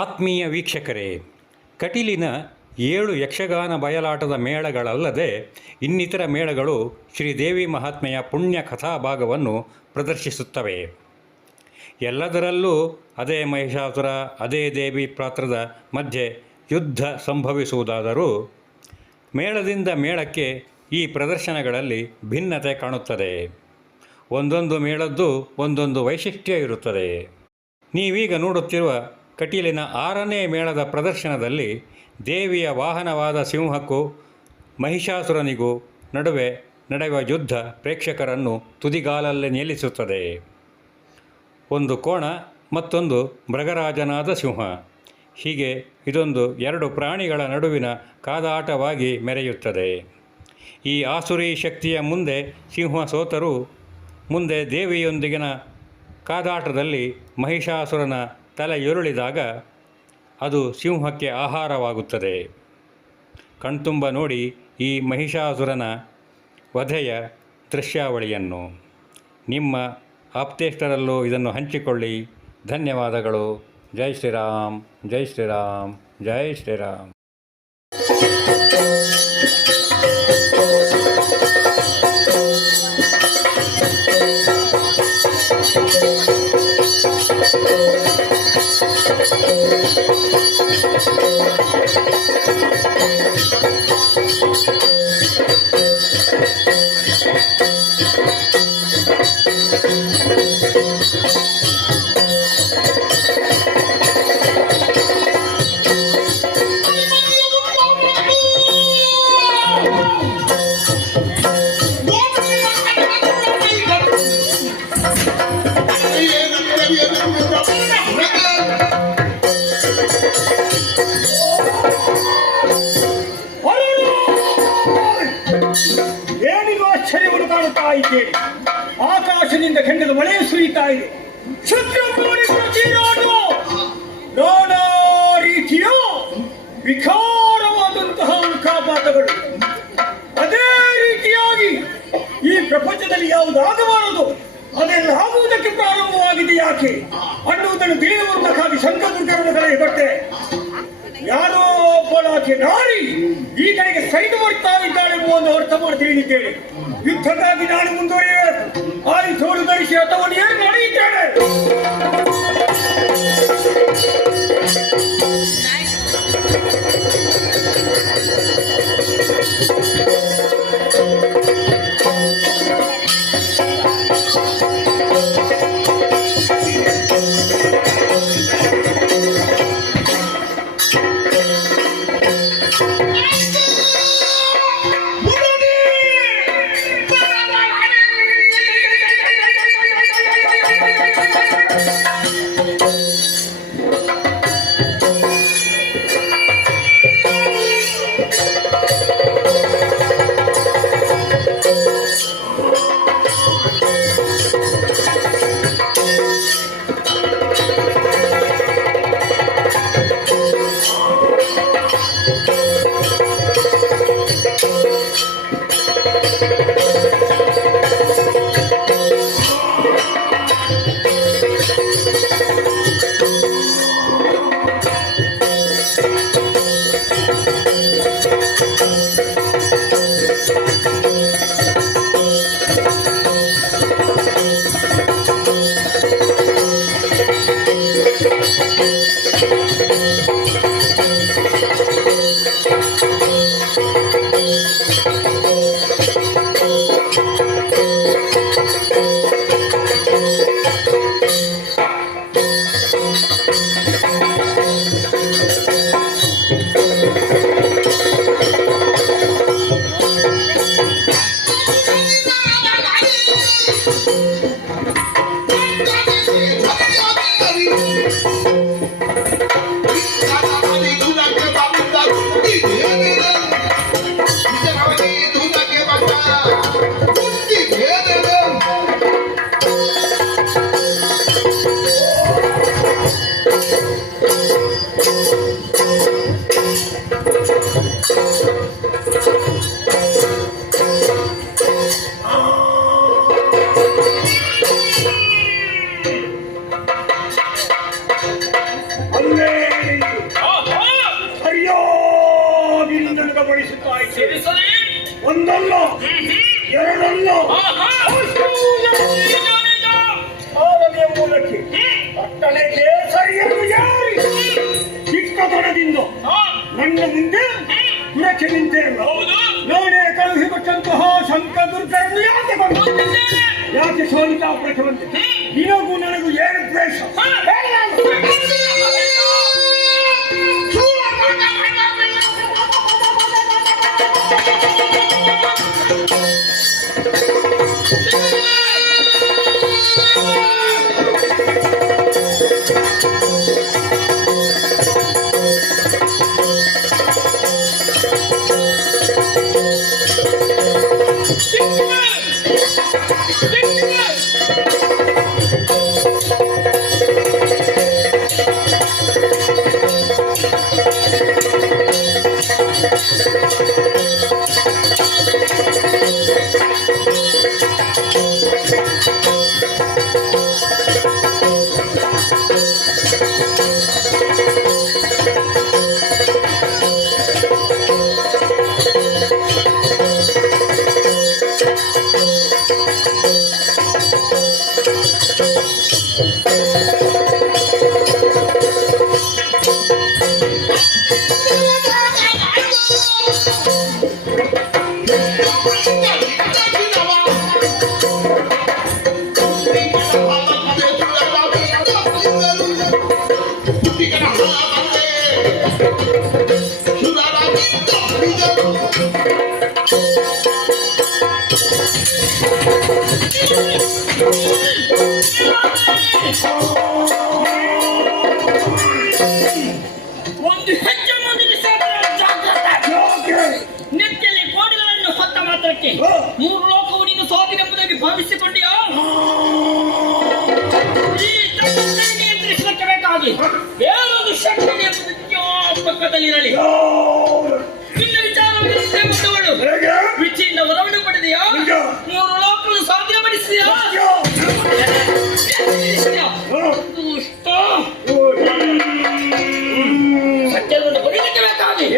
ಆತ್ಮೀಯ ವೀಕ್ಷಕರೇ, ಕಟೀಲಿನ 7 ಯಕ್ಷಗಾನ ಬಯಲಾಟದ ಮೇಳಗಳಲ್ಲದೆ ಇನ್ನಿತರ ಮೇಳಗಳು ಶ್ರೀದೇವಿ ಮಹಾತ್ಮೆಯ ಪುಣ್ಯ ಕಥಾಭಾಗವನ್ನು ಪ್ರದರ್ಶಿಸುತ್ತವೆ. ಎಲ್ಲದರಲ್ಲೂ ಅದೇ ಮಹಿಷಾಸುರ, ಅದೇ ದೇವಿ ಪಾತ್ರದ ಮಧ್ಯೆ ಯುದ್ಧ ಸಂಭವಿಸುವುದಾದರೂ ಮೇಳದಿಂದ ಮೇಳಕ್ಕೆ ಈ ಪ್ರದರ್ಶನಗಳಲ್ಲಿ ಭಿನ್ನತೆ ಕಾಣುತ್ತದೆ. ಒಂದೊಂದು ಮೇಳದ್ದು ಒಂದೊಂದು ವೈಶಿಷ್ಟ್ಯ ಇರುತ್ತದೆ. ನೀವೀಗ ನೋಡುತ್ತಿರುವ ಕಟೀಲಿನ 6ನೇ ಮೇಳದ ಪ್ರದರ್ಶನದಲ್ಲಿ ದೇವಿಯ ವಾಹನವಾದ ಸಿಂಹಕ್ಕೂ ಮಹಿಷಾಸುರನಿಗೂ ನಡುವೆ ನಡೆಯುವ ಯುದ್ಧ ಪ್ರೇಕ್ಷಕರನ್ನು ತುದಿಗಾಲಲ್ಲಿ ನಿಲ್ಲಿಸುತ್ತದೆ. ಒಂದು ಕೋಣ, ಮತ್ತೊಂದು ಮೃಗರಾಜನಾದ ಸಿಂಹ. ಹೀಗೆ ಇದೊಂದು 2 ಪ್ರಾಣಿಗಳ ನಡುವಿನ ಕಾದಾಟವಾಗಿ ಮೆರೆಯುತ್ತದೆ. ಈ ಆಸುರಿ ಶಕ್ತಿಯ ಮುಂದೆ ಸಿಂಹ ಸೋತರೂ ಮುಂದೆ ದೇವಿಯೊಂದಿಗಿನ ಕಾದಾಟದಲ್ಲಿ ಮಹಿಷಾಸುರನ ತಲೆಯುರುಳಿದಾಗ ಅದು ಸಿಂಹಕ್ಕೆ ಆಹಾರವಾಗುತ್ತದೆ. ಕಣ್ತುಂಬ ನೋಡಿ ಈ ಮಹಿಷಾಸುರನ ವಧೆಯ ದೃಶ್ಯಾವಳಿಯನ್ನು. ನಿಮ್ಮ ಆಪ್ತೇಷ್ಟರಲ್ಲೂ ಇದನ್ನು ಹಂಚಿಕೊಳ್ಳಿ. ಧನ್ಯವಾದಗಳು. ಜೈ ಶ್ರೀರಾಮ್, ಜೈ ಶ್ರೀರಾಮ್, ಜೈ ಶ್ರೀರಾಮ್. ಏನಿಗೂ ಆಶ್ಚರ್ಯವನ್ನು ಕಾಣುತ್ತಾ ಇದ್ದೇನೆ. ಆಕಾಶದಿಂದ ಕೆಂಡದ ಮಳೆ ಸುರಿಯುತ್ತಾ ಇದೆ. ನಾನಾ ರೀತಿಯ ವಿಕಾರವಾದಂತಹ ಉಲ್ಕಾಪಾತಗಳು. ಅದೇ ರೀತಿಯಾಗಿ ಈ ಪ್ರಪಂಚದಲ್ಲಿ ಯಾವುದಾಗಬಾರದು ಅದೆಲ್ಲ ಆಗುವುದಕ್ಕೆ ಪ್ರಾರಂಭವಾಗಿದೆ. ಯಾಕೆ ಅನ್ನುವುದನ್ನು ತಿಳಿಯುವುದಕ್ಕಾಗಿ ಶಂಕರಗುರುಗಳನ್ನು ಕರೆಯಬಟ್ಟೆ. ಯಾರೋ ಒಬ್ಬಳಾಕೆ ನಾರಿ ಈ ಕಡೆಗೆ ಸೈಡ್ ಮಾಡ್ತಾ ಇದ್ದಾಳೆ ಎಂಬುದನ್ನು ಅರ್ಥ ಮಾಡಿ ತಿಳಿದಿದ್ದೇನೆ. ಯುದ್ಧಕ್ಕಾಗಿ ನಾನು ಮುಂದುವರಿಯಬೇಕು. ಆಯ್ತೋಡು ಧರಿಸಿ ಅಥವಾ ಏನು ನಡೆಯುತ್ತೇನೆ. ಸೇರಿಸಲಿ ಒಂದಲ್ಲ ಎರಡಲ್ಲ ಸಾಲನೆಯ ಮೂಲಕ್ಕೆ ಪಟ್ಟಣಕ್ಕೆ ಸರಿಯನ್ನು ಜಾರಿ ಚಿಕ್ಕತನದಿಂದ ನನ್ನ ಮುಂದೆ ಸುರಕ್ಷೆ ನಿಂತೇಲ್ಲ ನಾನೇ ಕಳುಹಿಕೊಟ್ಟಂತಹ ಶಂಕದುರ್ಗರನ್ನು ಯಾಕೆ ಬಂದ ಯಾಕೆ ಸೋಲಿತಾಪುರಕ್ಕೆ ಬಂದೆ ನಿನಗೂ ನನಗೂ ಏನು ದ್ವೇಷ ಒಂದು ಹೆಚ್ಚು ಮುಂದಿನ ನೆತ್ತಿಯಲ್ಲಿ ಕೋಡಿಗಳನ್ನು ಹೊತ್ತ ಮಾತ್ರಕ್ಕೆ 3 ಲೋಕವು ನೀನು ಸೋತಿನೆಂಬುದಾಗಿ ಭಾವಿಸಿಕೊಂಡಿಯಾ? ಈ ತತ್ವವನ್ನು ನಿಯಂತ್ರಿಸಲಿಕ್ಕೆ ಬೇಕಾಗಿ ಬೇರೊಂದು ಶಕ್ತಿ ಪಕ್ಕದಲ್ಲಿರಲಿ. ನಿನ್ನ ವಿಚಾರವನ್ನು ಬಂದವಳು ವಿಚಿಯಿಂದ ವರವನ್ನು ಪಡೆದೆಯಾ? 3 ಲೋಕವನ್ನು ಸ್ವಾಧೀನಪಡಿಸಿದೆಯಾ? ದುಷ್ಟ ಸತ್ಯವನ್ನು ಬರೀಲಿಕ್ಕೆ ಬೇಕಾಗಿ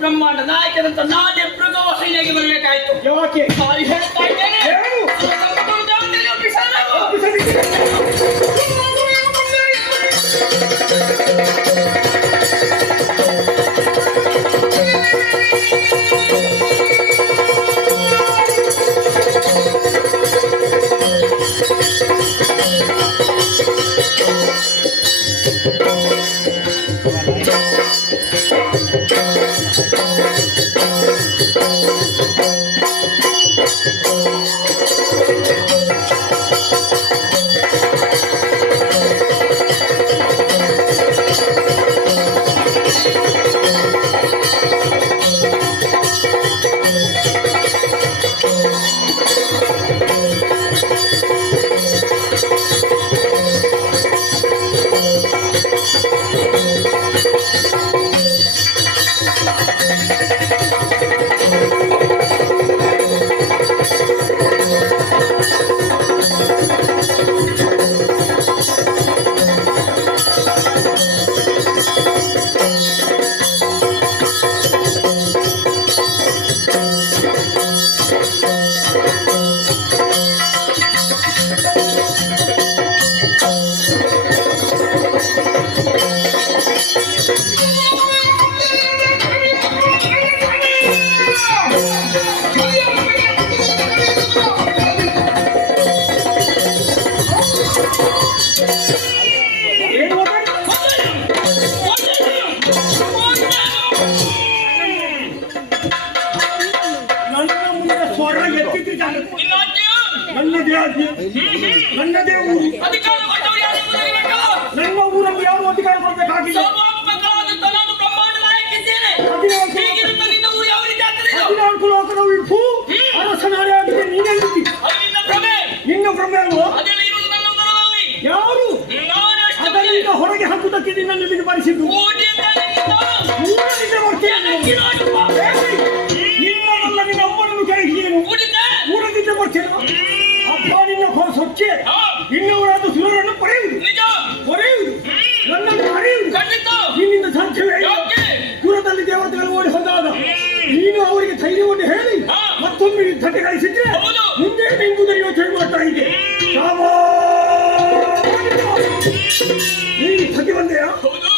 ಬ್ರಹ್ಮಾಂಡ ನಾಯಕರಂತ ನಾನೇ ಮೃಗವಾಹಿನಿಯಾಗಿ ಬರಬೇಕಾಯ್ತು. ಯಾಕೆ ಸಾರಿ ಹೇಳ್ತಾ ಇದ್ದೇನೆ. ನನ್ನದೇ ಊರು. ನನ್ನ ಊರಲ್ಲಿ ಯಾರು ಅಧಿಕಾರ ಕೊಡಬೇಕಾಗಿಲ್ಲ. 14 ಲೋಕದ ವಿಭು ಅರಸನಾರೆ ಆಗಿದೆ. ನೀನೆಲ್ಲಿದ್ದಿ? ನಿನ್ನ ಭ್ರಮೆ ಅಲ್ವಾ? ಯಾರು ಅದರಿಂದ ಹೊರಗೆ ಹಾಕುವುದಕ್ಕೆ ನಿನ್ನನ್ನು ಇಲ್ಲಿಗೆ ಬರಿಸಿದ್ದು? ನಿನ್ನವಲ್ಲ ನಿನ್ನ ಅಮ್ಮನನ್ನು ಕರೆಹಿಡಿಯೇನು? ಊರದಿಂದ ಬರ್ತೇನೆ ಅಥವಾ ನಿನ್ನ ಸ್ವಚ್ಛೆ ಇನ್ನವರಾದ ಸುರರನ್ನು ಪಡೆಯುವುದು ನನ್ನನ್ನು ಕರೆಯುವುದು ನಿನ್ನಿಂದ ಸಾಧ್ಯವೇ? ದೂರದಲ್ಲಿ ಮತ್ತೊಮ್ಮೆ ಯುದ್ಧಕ್ಕೆ ಕಳಿಸಿದ್ರೆ ಹೌದು. ಮುಂದೆ ಎಂಬುದನ್ನು ಯೋಚನೆ ಮಾಡ್ತಾ ಇದ್ದೆ. ನೀನು ಯುದ್ಧಕ್ಕೆ ಬಂದೆಯಾ? ಹೌದು.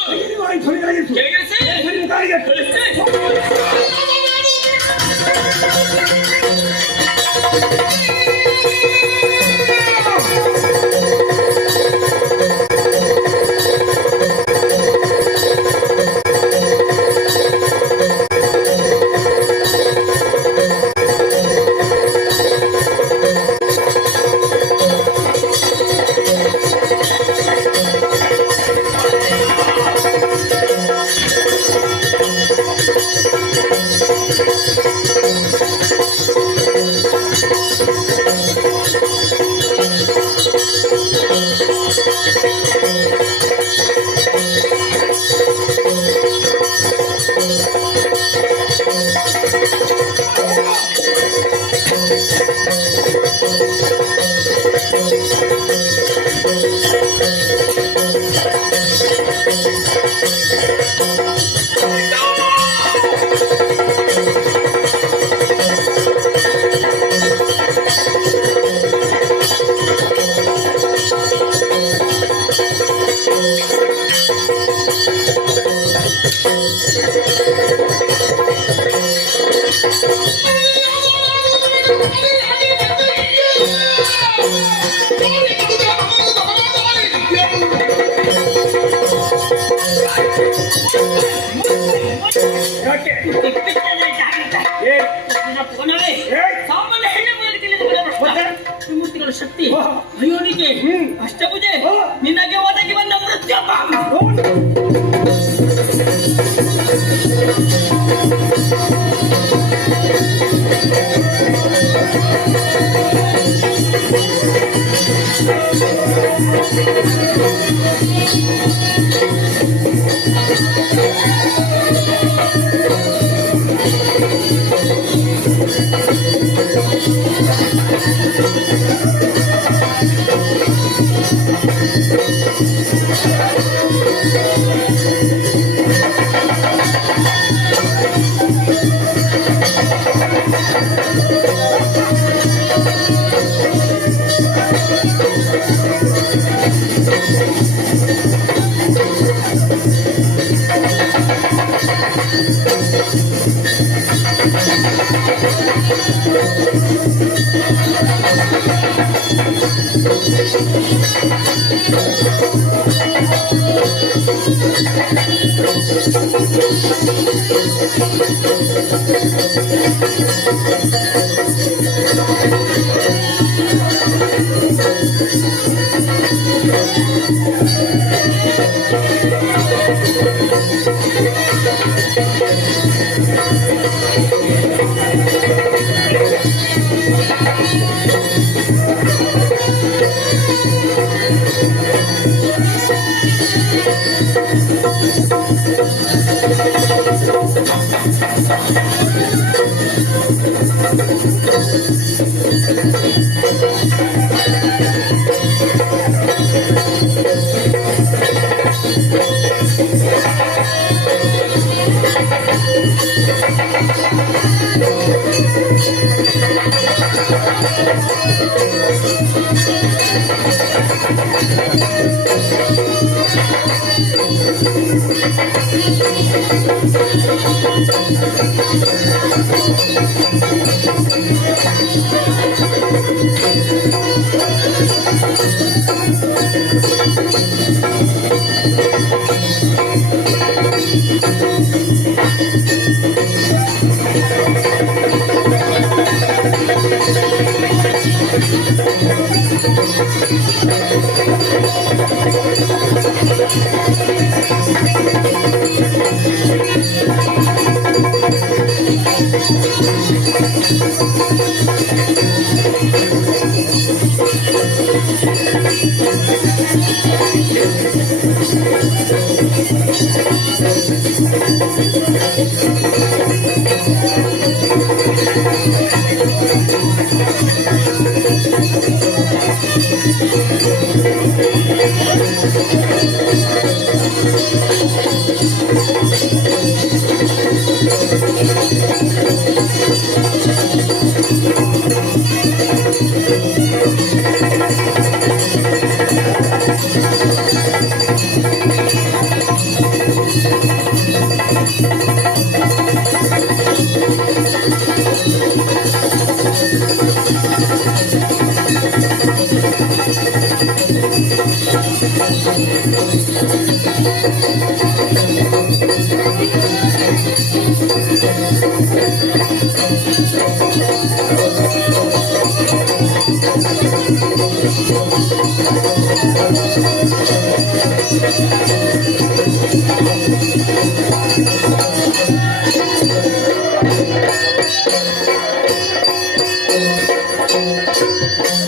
ಆಯ್ತು, ಹೊರಗಾಗಿತ್ತು. ಕೆಳಗಿಳಿಸಿ. ನಿನ್ನ ಕಾಲಿಗೆ ಕಳಿಸಿ. ಯಾಕೆ? ಸಾಮಾನ್ಯ ಮೂರ್ತಿಗಳ ಶಕ್ತಿ ವಾ. ಅಯೋನಿಕೆ ಅಷ್ಟಭುಜೆ ವಾ. ನಿನಗೆ ಒದಗಿ ಬಂದ ಮೃತ್ಯಪ್ಪ.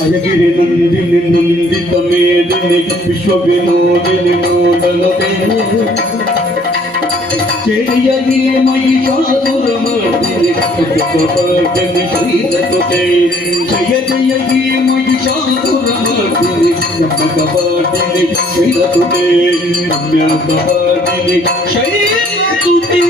ಅಯಗಿರಿ ನಂದಿನಿ ನಂದಿತ ಮೇದಿನಿ ವಿಶ್ವ ವಿನೋದಿನಿ ನೋಡಲತೆ ಚೆರಿಯಗಿ ಮಹಿಷಾಸುರ ಮರ್ದಿನಿ ಕಪಟನಿ ಶ್ರೀರಸುತೆ ಜಯ ಜಯಗಿ ಮಹಿಷಾಸುರ ಮರ್ದಿನಿ ಕಪಟನಿ ಶ್ರೀರಸುತೆ ರಮ್ಯ ಕಪಟನಿ ಶ್ರೀರಸುತೆ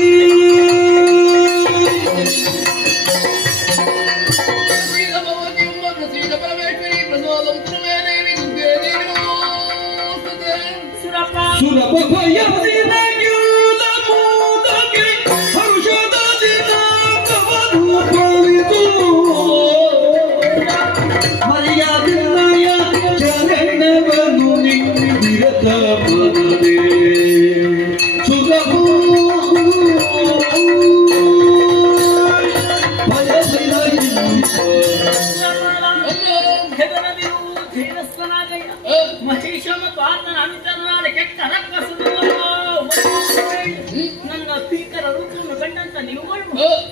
ಮಹೇಶ ಮತ್ತು ಆತನ ಅಂತರ್ನಾದ ಕೆಟ್ಟ ನನ್ನ ಪೀಕರ ರುಚಿಯನ್ನು ಕಂಡಂತ ನೀವುಗಳು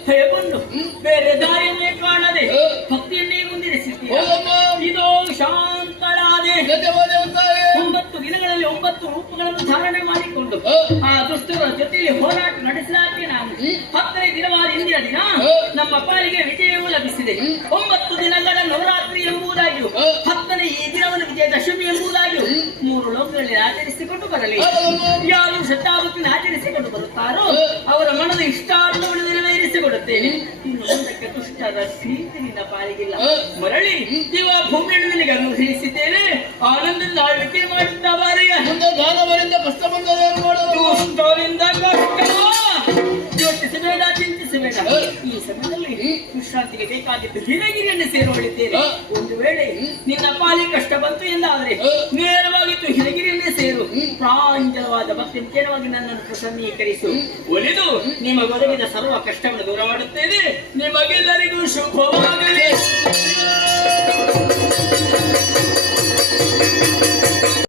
ಭಯಗೊಂಡು ಬೇರೆ ದಾರಿಯನ್ನೇ ಕಾಣದೆ ಭಕ್ತಿಯನ್ನೇ ಮುಂದಿರಿಸಿದ್ದೀರಿ. ಇದೋ ಶಾಂತಳಾದೆ 9 ದಿನಗಳಲ್ಲಿ 9 ರೂಪಗಳನ್ನು ಧಾರಣೆ ಮಾಡಿಕೊಂಡು ಆ ದುಷ್ಟರ ಜೊತೆಯಲ್ಲಿ ಹೋರಾಟ ನಡೆಸಲಾಕೆ ನಾನು 10ನೇ ದಿನವಾದ ಇಂದಿನ ದಿನ ನಮ್ಮ ಪಾಲಿಗೆ ವಿಜಯವು ಲಭಿಸಿದೆ. 9 ದಿನಗಳ ನವರಾತ್ರಿ ಎಂಬುದಾಗಿಯೂ 10ನೇ ಈ ದಿನವನ್ನು ವಿಜಯದಶಮಿ ಎಂಬುದಾಗಿಯೂ 3 ಲೋಕಗಳಲ್ಲಿ ಆಚರಿಸಿಕೊಂಡು ಬರಲಿ. ಯಾರು ಶ್ರದ್ಧಾಭಕ್ತಿಯನ್ನು ಆಚರಿಸಿಕೊಂಡು ಬರುತ್ತಾರೋ ಅವರ ಮನದ ಇಷ್ಟಾರ್ಥವನ್ನು ನೆರವೇರಿಸಿಕೊಡುತ್ತೇನೆ. ಇನ್ನು ಮುಂದಕ್ಕೆ ದುಷ್ಟರ ಪ್ರೀತಿ ನಿನ್ನ ಪಾಲಿಗಿಲ್ಲ. ಮರಳಿ ಜೀವ ಭೂಮಿಯನ್ನು ನಿನಗೆ ಅನುಗ್ರಹಿಸಿದ್ದೇನೆ. ಆನಂದದಿಂದ ಆಳ್ವಿಕೆ ಮಾಡುತ್ತಾ ಬಾರಿಯ ದಾನವರಿಂದ ಕಷ್ಟ ಬಂದವರು ದುಷ್ಟರಿಂದ ಕಷ್ಟ ಯೋಚಿಸಬೇಡ, ಚಿಂತಿಸಬೇಡ. ಈ ಸಮಯದಲ್ಲಿ ವಿಶ್ರಾಂತಿಗೆ ಬೇಕಾಗಿದ್ದು ಹಿರಗಿರಿಯನ್ನು ಸೇರಿಕೊಂಡಿದ್ದೇನೆ. ಒಂದು ವೇಳೆ ನಿನ್ನ ಪಾಲಿ ಕಷ್ಟ ಬಂತು ಎಂದಾದರೆ ನೇರವಾಗಿತ್ತು ಹಿರಗಿರಿಯನ್ನೇ ಸೇರು. ಪ್ರಾಂಜಲವಾದ ಭಕ್ತಿ ಮುಖೇನವಾಗಿ ನನ್ನನ್ನು ಪ್ರಸನ್ನೀಕರಿಸು. ಒಲಿದು ನಿಮಗೊದಗಿದ ಸರ್ವ ಕಷ್ಟವನ್ನು ದೂರ ಮಾಡುತ್ತೇನೆ. ನಿಮಗಿಲ್ಲ